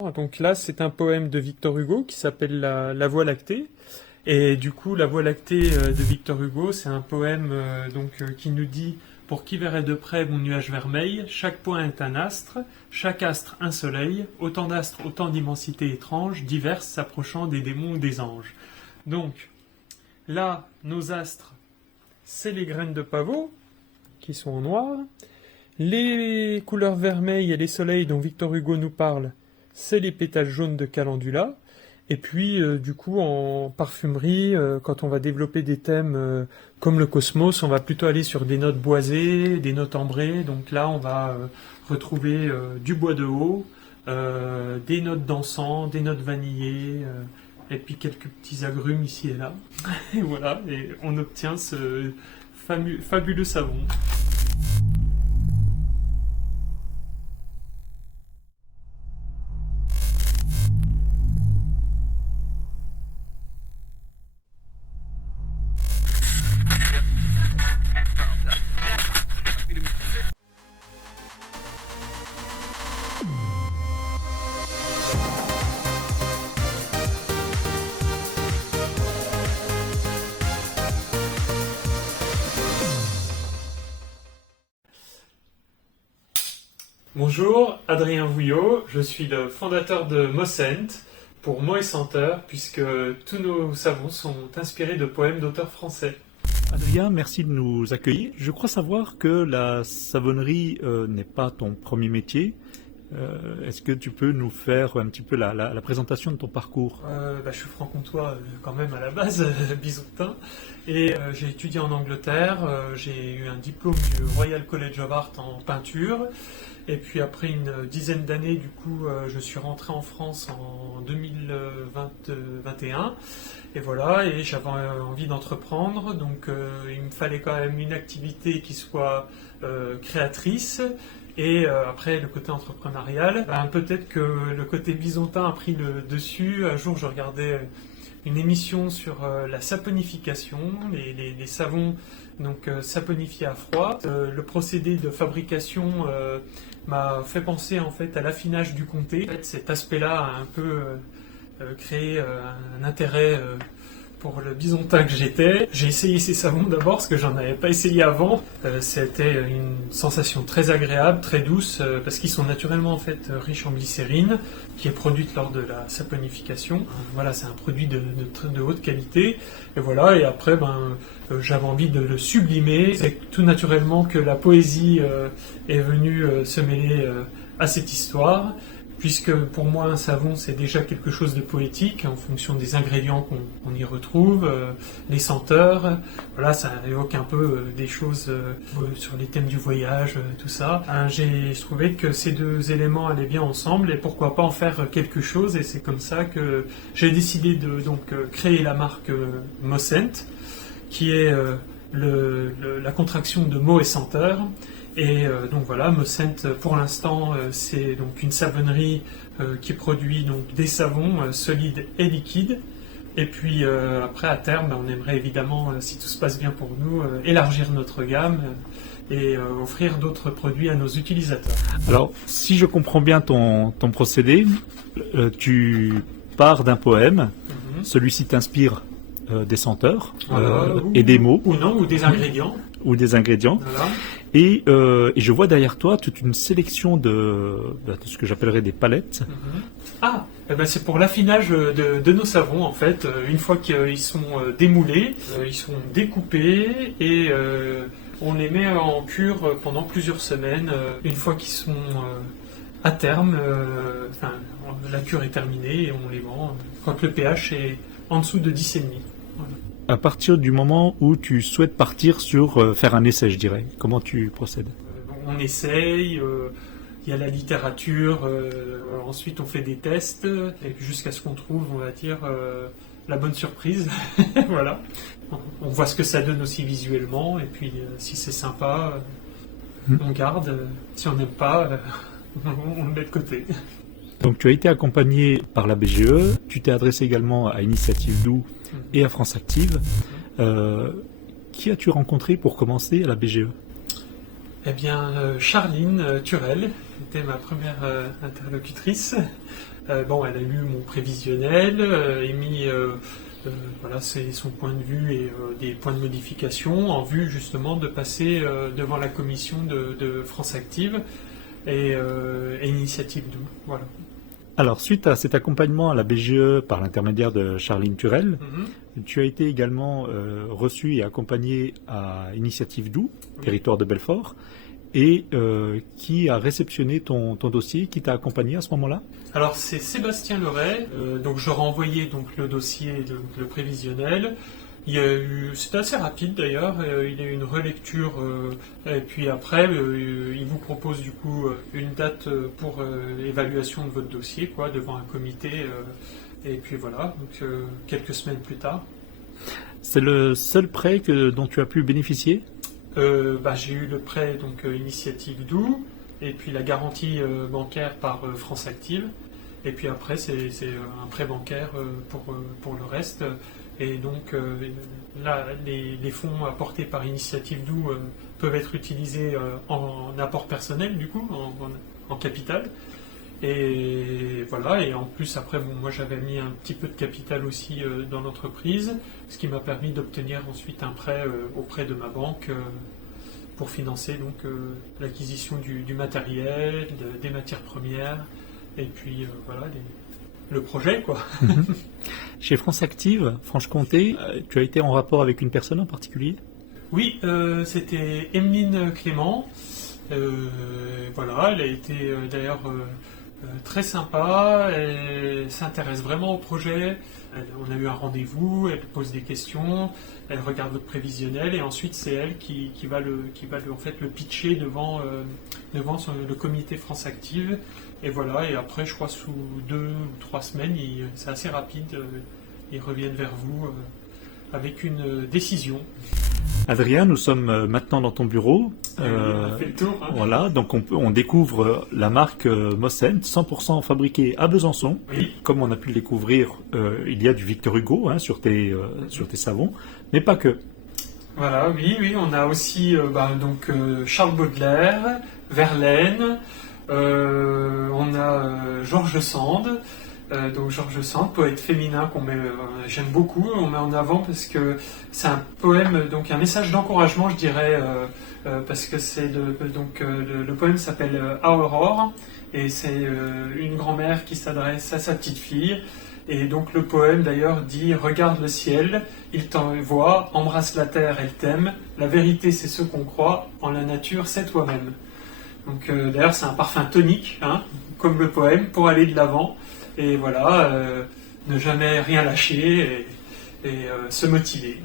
Donc là, c'est un poème de Victor Hugo qui s'appelle la Voie lactée. Et du coup, la Voie lactée de Victor Hugo, c'est un poème qui nous dit: Pour qui verrait de près mon nuage vermeil, chaque point est un astre, chaque astre un soleil, autant d'astres, autant d'immensités étranges, diverses s'approchant des démons ou des anges. Donc là, nos astres, c'est les graines de pavot qui sont en noir. Les couleurs vermeilles et les soleils dont Victor Hugo nous parle, c'est les pétales jaunes de calendula. Et puis, du coup, en parfumerie, quand on va développer des thèmes comme le cosmos, on va plutôt aller sur des notes boisées, des notes ambrées. Donc là, on va retrouver du bois de haut, des notes d'encens, des notes vanillées, et puis quelques petits agrumes ici et là. Et voilà, et on obtient ce fabuleux savon. Bonjour, Adrien Vouillot, je suis le fondateur de Mossent pour Mots et Senteurs, puisque tous nos savons sont inspirés de poèmes d'auteurs français. Adrien, merci de nous accueillir. Je crois savoir que la savonnerie n'est pas ton premier métier. Est-ce que tu peux nous faire un petit peu la présentation de ton parcours? Je suis franc-comtois quand même à la base, bisontin, et j'ai étudié en Angleterre, j'ai eu un diplôme du Royal College of Art en peinture, et puis après une dizaine d'années, du coup, je suis rentré en France en 2021, et voilà, et j'avais envie d'entreprendre, donc il me fallait quand même une activité qui soit créatrice. Et après, le côté entrepreneurial, peut-être que le côté bisontin a pris le dessus. Un jour, je regardais une émission sur la saponification, les savons saponifiés à froid. Le procédé de fabrication m'a fait penser en fait à l'affinage du comté. En fait, cet aspect-là a un peu créé un intérêt pour le bisontin que j'étais. J'ai essayé ces savons d'abord parce que j'en avais pas essayé avant. C'était une sensation très agréable, très douce, parce qu'ils sont naturellement en fait riches en glycérine, qui est produite lors de la saponification. Voilà, c'est un produit de haute qualité. Et voilà, et après, j'avais envie de le sublimer. C'est tout naturellement que la poésie est venue se mêler à cette histoire. Puisque pour moi un savon c'est déjà quelque chose de poétique en fonction des ingrédients qu'on y retrouve, les senteurs, voilà, ça évoque un peu des choses sur les thèmes du voyage, tout ça. J'ai trouvé que ces deux éléments allaient bien ensemble et pourquoi pas en faire quelque chose, et c'est comme ça que j'ai décidé de créer la marque Mossent, qui est la contraction de mots et senteurs. Et donc voilà, Mossent pour l'instant c'est donc une savonnerie qui produit donc des savons solides et liquides. Et puis après à terme, on aimerait évidemment, si tout se passe bien pour nous, élargir notre gamme et offrir d'autres produits à nos utilisateurs. Alors, si je comprends bien ton procédé, tu pars d'un poème, celui-ci t'inspire des senteurs et des mots. Ou des ingrédients. Ou des ingrédients. Voilà. Et je vois derrière toi toute une sélection de ce que j'appellerais des palettes. C'est pour l'affinage de nos savons en fait. Une fois qu'ils sont démoulés, ils sont découpés et on les met en cure pendant plusieurs semaines. Une fois qu'ils sont à terme, la cure est terminée et on les vend quand le pH est en dessous de 10,5. Voilà. À partir du moment où tu souhaites partir sur faire un essai, je dirais, comment tu procèdes? On essaye, il y a la littérature, ensuite on fait des tests, et jusqu'à ce qu'on trouve, on va dire, la bonne surprise. Voilà. On voit ce que ça donne aussi visuellement, et puis si c'est sympa, on garde. Si on n'aime pas, on le met de côté. Donc tu as été accompagné par la BGE, tu t'es adressé également à Initiative Doux et à France Active. Qui as-tu rencontré pour commencer à la BGE? Eh bien, Charline Turel était ma première interlocutrice. Bon, elle a lu mon prévisionnel, émis voilà, son point de vue et des points de modification en vue justement de passer devant la commission de France Active et Initiative Doux. Voilà. Alors, suite à cet accompagnement à la BGE par l'intermédiaire de Charline Turel, tu as été également reçu et accompagné à Initiative Doux, territoire de Belfort, et qui a réceptionné ton dossier, qui t'a accompagné à ce moment-là? Alors c'est Sébastien Leray, donc je renvoyais donc le dossier, le prévisionnel. C'était assez rapide d'ailleurs, il y a eu une relecture et puis après il vous propose du coup une date pour évaluation de votre dossier quoi, devant un comité et puis voilà, donc quelques semaines plus tard. C'est le seul prêt dont tu as pu bénéficier? J'ai eu le prêt donc Initiative Doux et puis la garantie bancaire par France Active et puis après c'est un prêt bancaire pour le reste et donc là les fonds apportés par Initiative Doux peuvent être utilisés en apport personnel du coup en capital et voilà et en plus après bon, moi j'avais mis un petit peu de capital aussi dans l'entreprise ce qui m'a permis d'obtenir ensuite un prêt auprès de ma banque pour financer donc l'acquisition du matériel, des matières premières, et puis voilà le projet quoi. Chez France Active, Franche-Comté, tu as été en rapport avec une personne en particulier? Oui, c'était Emeline Clément. Voilà, elle a été d'ailleurs très sympa, elle s'intéresse vraiment au projet. On a eu un rendez-vous, elle pose des questions, elle regarde votre prévisionnel et ensuite c'est elle qui va en fait le pitcher devant le comité France Active. Et voilà, et après je crois sous 2 ou 3 semaines, c'est assez rapide, ils reviennent vers vous avec une décision. Adrien, nous sommes maintenant dans ton bureau. On a fait le tour. Hein. Voilà, donc on découvre la marque Mossent, 100% fabriquée à Besançon. Oui. Comme on a pu le découvrir, il y a du Victor Hugo sur tes savons, mais pas que. Voilà, oui, on a aussi donc Charles Baudelaire, Verlaine, on a George Sand. Donc George Sand, poète féminin j'aime beaucoup, on met en avant parce que c'est un poème, donc un message d'encouragement je dirais, parce que le poème s'appelle Aurore et c'est une grand-mère qui s'adresse à sa petite fille et donc le poème d'ailleurs dit regarde le ciel, il t'envoie, embrasse la terre, elle t'aime, la vérité c'est ce qu'on croit, en la nature c'est toi-même. Donc d'ailleurs c'est un parfum tonique, hein, comme le poème, pour aller de l'avant. Et voilà, ne jamais rien lâcher et se motiver.